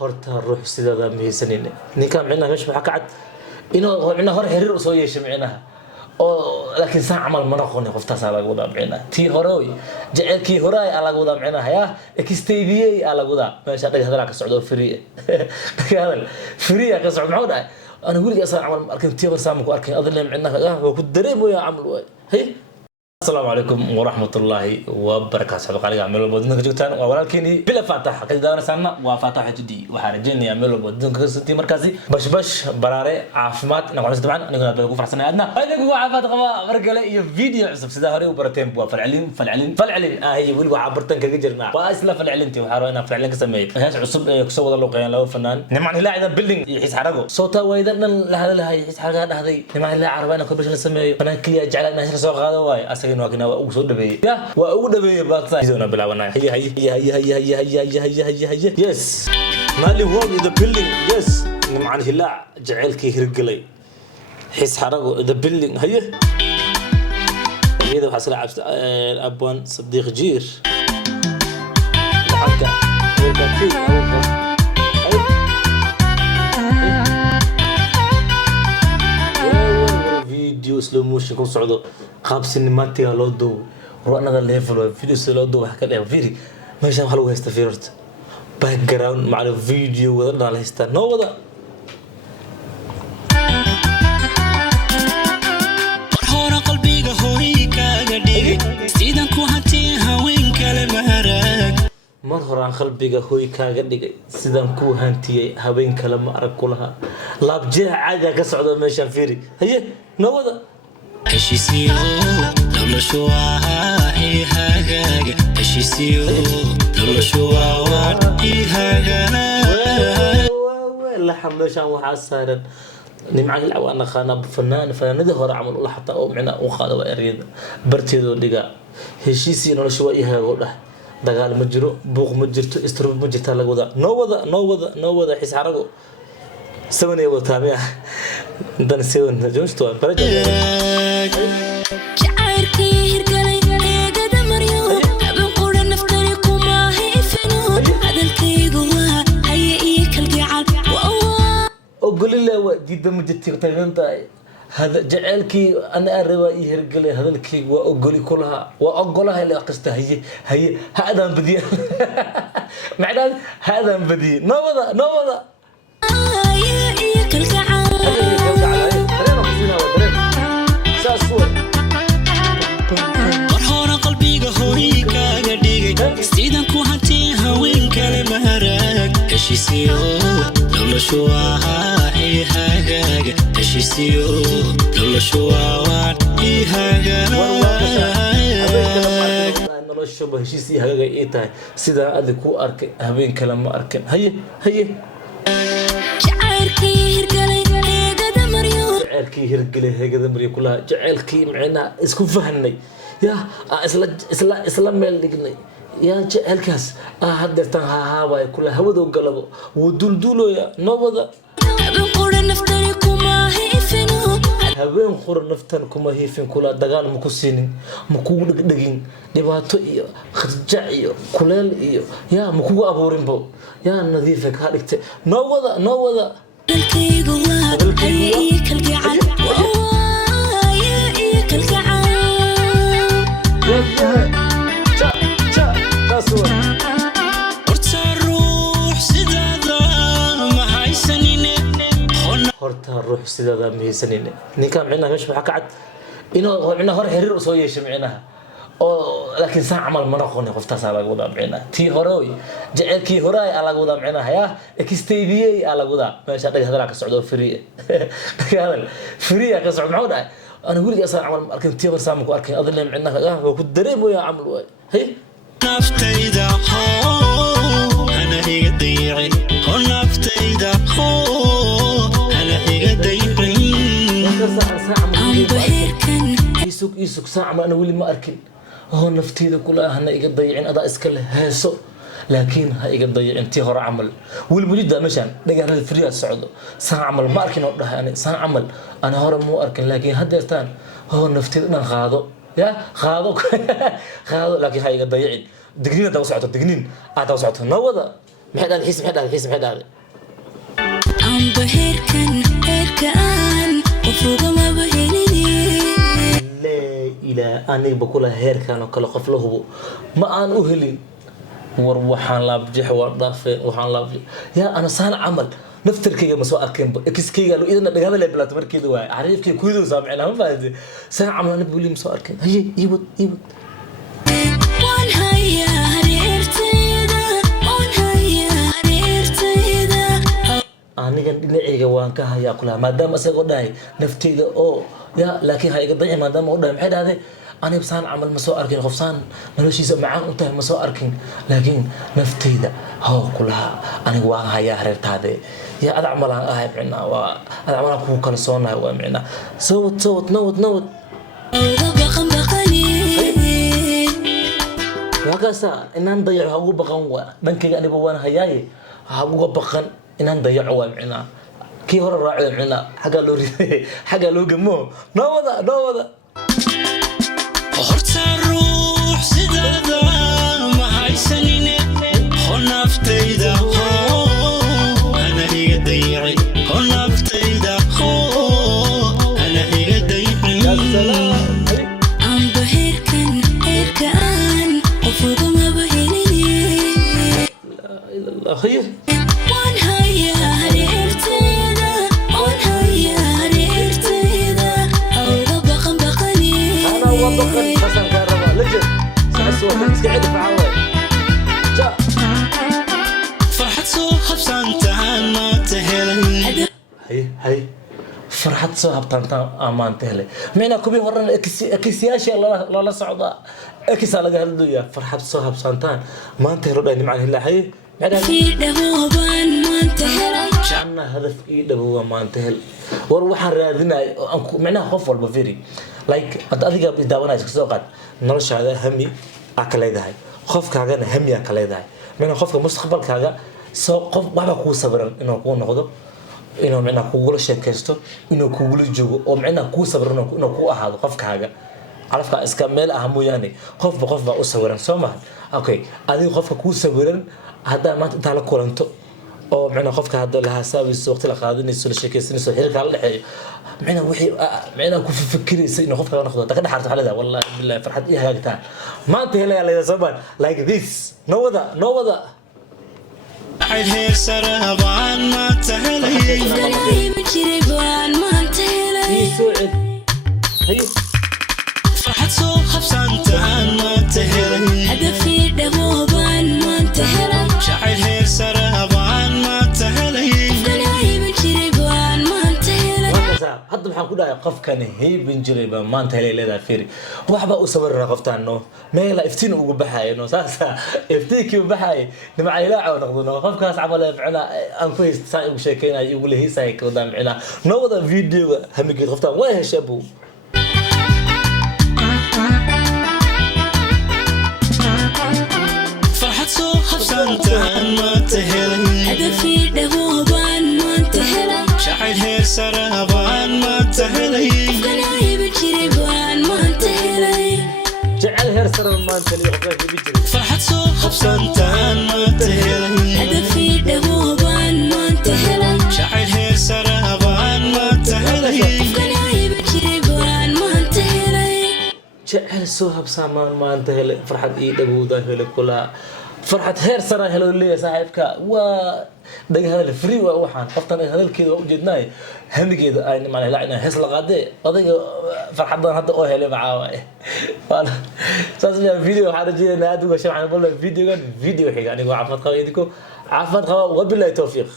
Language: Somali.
horta ruux sidaada miyaysanin ninka micnaha meesha waxa ka cad inuu micnaha hore xiriir u soo yeeshay micnaha oo laakiin saan camal ma noqon qoftaas laga wada micnaha tii hore jaceelkii hore ay laga wada micnaha ya extendiyay laga wada meesha dhaga hadal ka socdo free hadal free ka socdo maxuu dhahay ana wiliga saan camal arkin tii hore saamku arkin adle micnaha ku dareemayo camal way hay السلام عليكم ورحمة الله وبركاته حبق عليك عملوا بدونك جوتان ولكني بلا فاتحة كذا أنا سامع وفاتحة جدي وحرجني عملوا بدونك كسنتي مركزي بش براري عافمات نقول طبعا أنا كنا بنقول فرحنا أدنى أنا بقول عافات قما برجله يفيديو عصب سداهري وبرتين بوا فالعلم هي يقول وعبرتن كجرنا واسلا فالعلمتي وحروينا فالعلم كسميت هاش عصب كسو ولا لقيان لو فنان نمان لا عيد بيلدينج يحس حرقه صوته وإذا لهذا له يحس حرقه هذا نمان لا عربنا كل بشر نسميه فانا كلي جعلنا ناس سوق هذا واي إنه كنا وصل دبي يا وأودبي بقى زونا بلاونا هي يس مالي هو إذا بيلدينج يس معناه لا جعل كي هرقلي حس حرقه إذا بيلدينج هي إذا حصل عبد أبوان صديق جير حقا فيديو سلو موشن كون صعدو قاب سينماتيكا لو دو رؤنا ذا ليفل فيديو سلو دو هكذا فيديو ماشي حلو هيستفيرت باك جراوند مع الفيديو وذا على هيستا نو وذا هورا قلبي هوي كاغدي سيدان كو هانتي هاوين كلمهرك mar hore aan qalbiga hooy kaaga dhigay sidaan ku hantiyay habeen kale ma arag kulaha laab jeex caadi ka socdo meesha fiiri haye nawada heshiisiyo noloshu waa ihaaga heshiisiyo noloshu waa ihaaga la xameeshan waxa saaran nimcan ilaawana khana fanaanada hore amal ula xataa oo micna u qaado waa eriyada barteedo dhiga heshiisiyo noloshu waa ihaaga dhah dagaal ma jiro buuq ma jirto istroog ma jirta laga wada noo wada xis xarago sabanay wataamiya dan seven joosto baraja jacaylki hirgalay eegada maryo aban qura naftani kuma hayfino hadalkaygu waa haye iyo kalgacal ogolile waa diidda ma jirto taagantay هذا جعلكي أنا أروى يهرجلي هذا الكي وأقولي كلها وأقولها اللي قصته هي هذا بدي معنا هذا بدي نوضة مرحونا قلبي هوي كاغدي سيدان كو هانتي هاوين كلمهرك هشيسيو noloshu waa ihaaga heshiisiyo noloshu waa ihaaga noloshu waa heshiis ihaaga ay tahay sida aad ku arkay habeen kale ma arkin haye jacaylki hirgalay eegada maryo kula jacaylkii macna isku fahanay ya isla meel dhignay يا جعلكاس هذا تنها واي كل هوده وقلبه ودلدله يا نوضة أبن قرن نفتنكم ما هيفنو هبين قرن نفتنكم ما هيفن كل دجال مكوسين مكوق دقين نباتو إيو خرجع إيو كلال إيو يا مكوق أبورين بو يا نظيفك هذيك نوضة الكيغو هي كالجعل يا كالجعل horta ruux sidaada miyaysanin ninka micnaha meesha waxa ka cad inuu micnaha hore xiriir u soo yeeshay micnaha oo laakiin saan camal ma noqon qoftaas laga wada micnaha tii hore jaceelkii hore ay laga wada micnaha ya extendiyay laga wada meesha dhaga hadal ka socdo free hadal free ka socdo maxuu dhahay ana wiliga saan camal arkin tii hore saamku arkin adle micnaha ku dareemayo camal way hay naftayda ana iga dayicin naftayda ana iga dayicin يسوق ساعة ما أنا ولي ما أركن هون نفتيده كلها هنا يقدر ضيعين أدا إسكال هاسو لكن هاي يقدر ضيعين تهر عمل والمجد ده مشان نجار الفريق السعودي ساعة عمل ما أركن وده يعني ساعة عمل أنا هون مو أركن لكن هدرتان هون نفتيدنا خاضو يا خاضو لكن هاي يقدر ضيعين دقنين توسعته دقنين توسعته نوضة محد هذا حس محد هذا حس محد هذا amba heerkan qofruga maba helinin لا إله أنا بقول هير كانوا كل قفله ما أنا أهلي وروحان لابجح وردافين وحان لابجح يا أنا صار عمل نفتر كي مسوا أركين إكس كي قالوا إذا نقابل لا بلا تمر كذا واي عارف كي كودو سامعنا هم فاهم صار عمل أنا بقول لي مسوا أركين هي يبود waan hayaa hareertayda أنا كان دنيا وان كهيا كلها ما دام أسيق داي نفتي له أو يا لكن هاي قضية ما دام قدام حد هذا أنا بسان عمل مسوا أركين خفصان ملوش يسمع معه أنت مسوا أركين لكن نفتي له هو كلها أنا وان هيا هرت هذا يا أنا عمل هاي معنا وأنا عمل أكون كلسونا ومعنا صوت نوت وهكذا إن أنا ضيع هو بقون بنك أنا بوانا هياي هو بقون إن أنا ضيع معنا كي هو الراعي معنا حاجة لو جمو نوضة horta ruux sidaada ma haysanine naftayda ana iga dayacin naftayda ana iga dayacin amba heerkan qofruga maba helinin لا إله إلا الله خير waan hayaa hareertayda awga baqanbaqanin أنا وبقن حسن كهرباء لجن سعسوا تسقعد في عوي جاء farxad soo qabsantaan maanta helay هي فرحت صاحب طنطا أمان تهلي معنا كوبي ورنا أكسياشي لا صعدا أكيس على جهل يا فرحت صاحب سانتان ما أنت هرب يعني معنا هلا هي معنا في dhahooban maanta helay شعنا هدف إيه هو ما انتهى وروح الرادنا معناها خوف والبفيري لايك أديك بداونا إسقاط نرش هذا همي أكل هاي خوف كأجنا همي أكل هاي معناها خوف كمستقبل كأجا خوف ما بكون صبرا إنه يكون نقطة إنه معنا كوغل شيء كستو إنه كوغل جو أو معنا كو صبرا إنه كو أحد خوف كأجا عرفت إسكامل أهم يعني خوف بقى صبرا سوما أوكي أديك خوف كو صبرا هذا ما تعلق كورنتو oo macna qofka hadda la haasaabay waqti la qaadanayso la sheekaysanayso xilka la dhaxay macna wixii macna ku fikiraysa in qofka noqdo ta ka dhaxarto xalada wallahi billahi farxad iyo hagaagta maanta helay la sabab like this no wada عيد هير سرابان maanta helay galay ma jiray baan maanta helay سعد هي farxad soo qabsantaan maanta helay hadafii dhahooban maanta helay jacayl heer saraabaan maanta helay galay ma jiray baan maanta helay وكذا هذا maxaan ku dhahay qofkan heybin jiray ba maanta helay leedahay fiiri waxba u sawirna qoftaan no meel iftiin ugu baxayno saasa iftiinkii u baxay nima ilaaca noqdno qofkaas camal ficna aan ku haystaa ugu sheekeynay ugu leeyahay ka wada micna no wada video hamigeed qoftaan way heshabu farxad soo qabsantaan maanta helay hadafii dhahooban maanta helay jacayl heer saraabaan maanta helay galay ma jiray baan maanta helay jecel heer sare maanta li qofka ku jiray farxad soo qabsantaan maanta helay hadafii dhahooban maanta helay jacayl heer saraabaan maanta helay galay ma jiray baan maanta helay jecel soo habsaamaan maanta helay farxad ii dhawooda helay kula farxad heer sare helo leeyahay saaxiibka waa dhagaha free waa waxaan qoftan hadalkeeda u jeednay hamigeeda ay macna la hees la qaade adiga farxadan hadda oo helay macaawa wala saasna video waxa rajayna aad uga sharaxna bal video xiga anigu caafimaad qaba idinku caafimaad qaba wabillahi tawfiiq